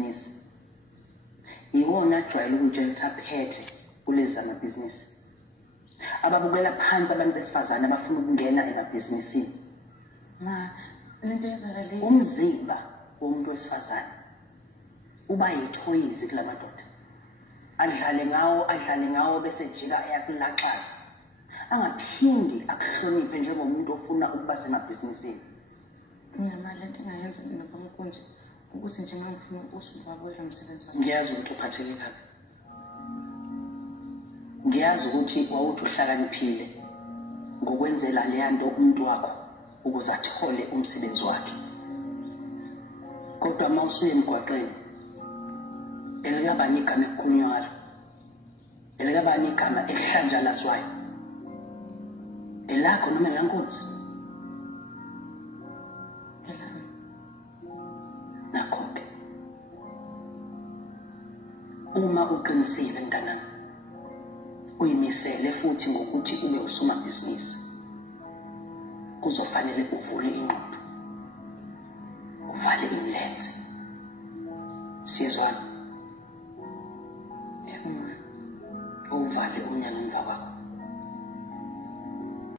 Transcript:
amabhizinisi yiwona ajwayele ukutshela ukuthi aphethe kulezi zamabhizinisi ababukela phansi abantu besifazane abafuna ukungena emabhizinisini. Ma, lento yenzala le Umzimba womuntu wesifazane uba yithoyizi kulamadoda. Adlale ngawo bese jika ayakulaxaza. Angaphindi akuhloniphe njengomuntu ofuna ukuba semabhizinisini. mina ma lento engayenza nobamkhonje ukuthi nje ngifuna usubabona umsebenzi wakhe. Ngiyazi ukuthi uphatheke kabi. Ngiyazi ukuthi wawuthi uhlakaniphile ngokwenzela leya nto umuntu wakho ukuze athole umsebenzi wakhe. Kodwa mawusuye emgwaqeni elikabani igama ekukhulunywayo elikabani igama ehlanjalaswayo elakho noma elankunzi nakho-ke uma uqinisile mntanami uyimisele futhi ngokuthi ube usomabhizinisi kuzofanele uvule ingqondo uvale imilenze. Siyezwana? Yebo ma. Uvale umnyango emva kwakho.